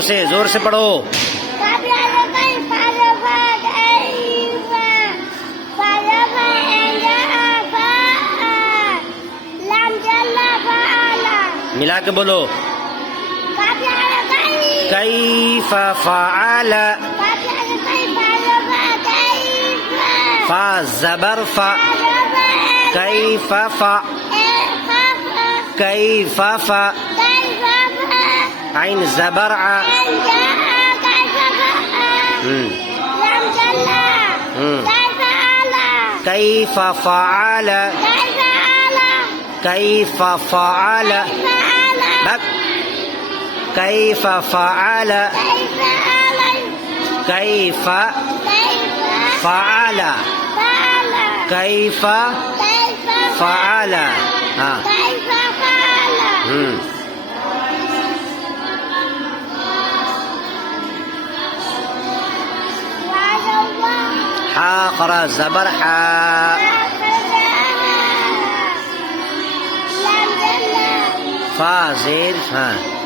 जोर से पढ़ो। मिला के बोलो। कैफा फ़अल, फा ज़बर फा, कैफा फा, कैफा फा, عين ज़बर आ, कैफा फ़अल, कैफा फ़अल, كيف فعل، كيف فعل، كيف فعل. حا قرأ زبر حا، فا زير فا.